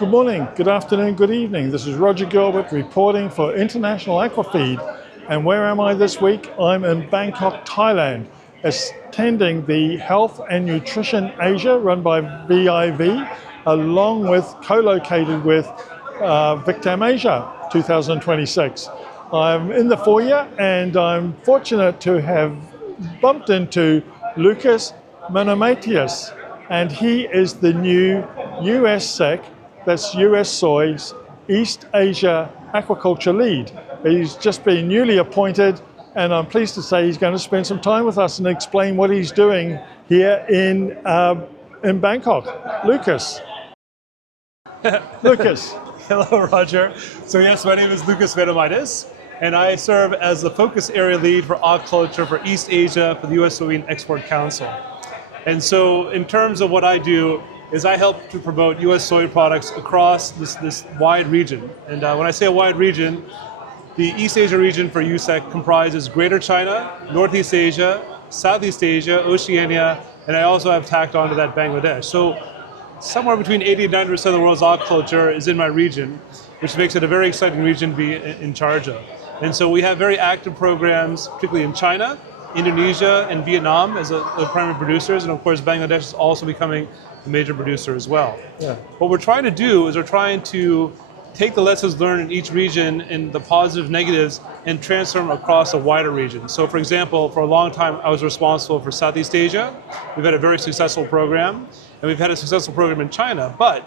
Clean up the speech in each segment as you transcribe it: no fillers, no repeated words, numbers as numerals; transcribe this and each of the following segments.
Good morning, good afternoon, good evening. This is Roger Gilbert reporting for International Aquafeed. And where am I this week? I'm in Bangkok, Thailand, attending the Health and Nutrition Asia run by VIV, along with co-located with Victam Asia 2026. I'm in the foyer and I'm fortunate to have bumped into Lucas Manomaitis, and he is the new USSEC, that's US Soy's East Asia Aquaculture Lead. He's just been newly appointed, and I'm pleased to say he's going to spend some time with us and explain what he's doing here in Bangkok. Lucas. Lucas. Hello, Roger. So yes, my name is Lucas Manomaitis, and I serve as the focus area lead for aquaculture for East Asia for the Soybean Export Council. And so in terms of what I do is I help to promote US soy products across this wide region. And when I say a wide region, the East Asia region for USSEC comprises Greater China, Northeast Asia, Southeast Asia, Oceania, and I also have tacked onto that Bangladesh. So somewhere between 80 and 90% of the world's aquaculture is in my region, which makes it a very exciting region to be in charge of. And so we have very active programs, particularly in China, Indonesia, and Vietnam as the primary producers, and of course Bangladesh is also becoming a major producer as well. Yeah. What we're trying to do is we're trying to take the lessons learned in each region and the positive, negatives, and transfer them across a wider region. So for example, for a long time I was responsible for Southeast Asia. We've had a very successful program, and we've had a successful program in China, but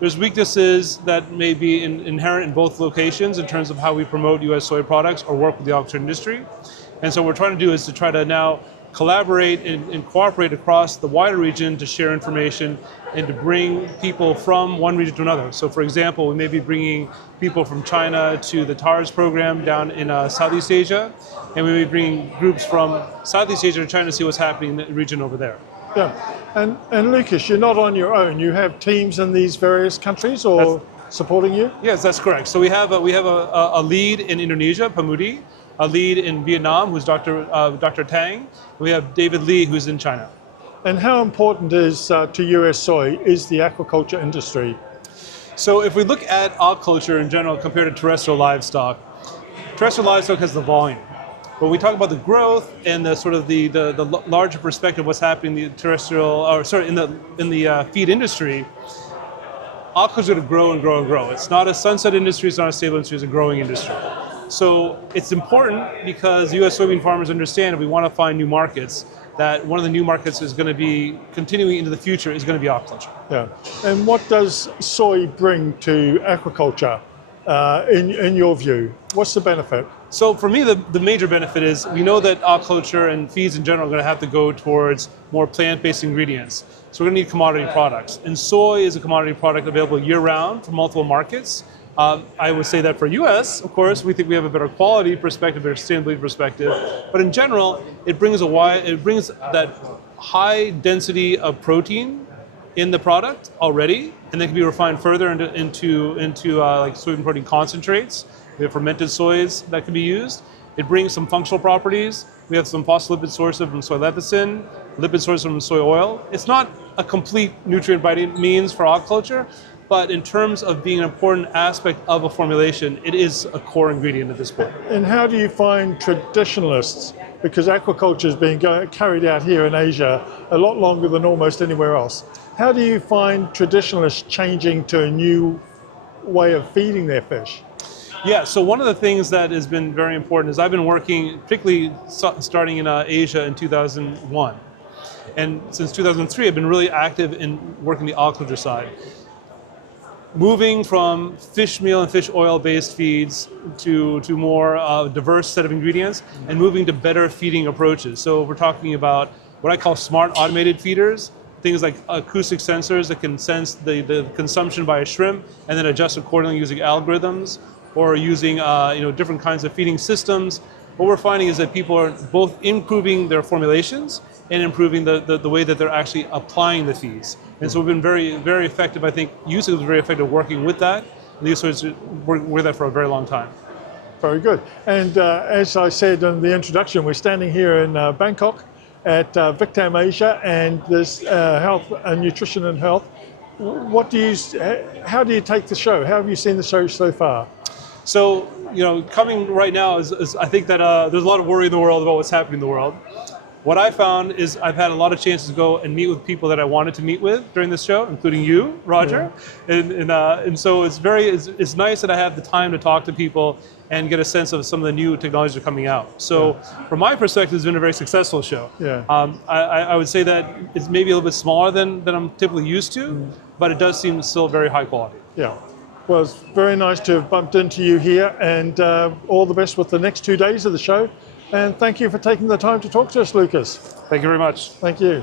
there's weaknesses that may be inherent in both locations in terms of how we promote US soy products or work with the aquaculture industry. And so what we're trying to do is to try to now collaborate and cooperate across the wider region to share information and to bring people from one region to another. So for example, we may be bringing people from China to the TARS program down in Southeast Asia, and we may be bringing groups from Southeast Asia to China to see what's happening in the region over there. Yeah, and Lucas, you're not on your own. You have teams in these various countries or supporting you? Yes, that's correct. So we have a lead in Indonesia, Pamudi, a lead in Vietnam, who's Dr. Tang. We have David Lee, who's in China. And how important is to US soy is the aquaculture industry? So if we look at aquaculture in general compared to terrestrial livestock has the volume. But we talk about the growth and the sort of the larger perspective of what's happening in the terrestrial, in the feed industry. Aquaculture is going to grow and grow and grow. It's not a sunset industry, it's not a stable industry, it's a growing industry. So it's important because US soybean farmers understand if we want to find new markets, that one of the new markets is going to be continuing into the future is going to be aquaculture. Yeah. And what does soy bring to aquaculture in your view? What's the benefit? So for me, the major benefit is we know that aquaculture and feeds in general are going to have to go towards more plant-based ingredients. So we're going to need commodity products. And soy is a commodity product available year-round for multiple markets. I would say that for US, of course, we think we have a better quality perspective, better sustainability perspective. But in general, it brings that high density of protein in the product already, and that can be refined further into like soybean protein concentrates. We have fermented soys that can be used. It brings some functional properties. We have some phospholipid sources from soy lecithin, lipid sources from soy oil. It's not a complete nutrient by any means for aquaculture, but in terms of being an important aspect of a formulation, it is a core ingredient at this point. And how do you find traditionalists? Because aquaculture has been carried out here in Asia a lot longer than almost anywhere else. How do you find traditionalists changing to a new way of feeding their fish? Yeah, so one of the things that has been very important is I've been working, particularly starting in Asia in 2001. And since 2003, I've been really active in working the aquaculture side. Moving from fish meal and fish oil based feeds to more diverse set of ingredients and moving to better feeding approaches. So we're talking about what I call smart automated feeders, things like acoustic sensors that can sense the consumption by a shrimp and then adjust accordingly using algorithms or using different kinds of feeding systems. What we're finding is that people are both improving their formulations and improving the way that they're actually applying the feeds. And so we've been very, very effective. I think USSEC was very effective working with that. And USSEC has worked with that for a very long time. Very good. And as I said in the introduction, we're standing here in Bangkok at Victam Asia, and this Health and Nutrition and Health what do you, how do you take the show? How have you seen the show so far? So, coming right now is I think that there's a lot of worry in the world about what's happening in the world. What I found is I've had a lot of chances to go and meet with people that I wanted to meet with during this show, including you, Roger. Yeah. And so it's nice that I have the time to talk to people and get a sense of some of the new technologies that are coming out. So from my perspective, it's been a very successful show. Yeah. I would say that it's maybe a little bit smaller than I'm typically used to, but it does seem still very high quality. Yeah. Well, it's very nice to have bumped into you here, and all the best with the next 2 days of the show. And thank you for taking the time to talk to us, Lucas. Thank you very much. Thank you.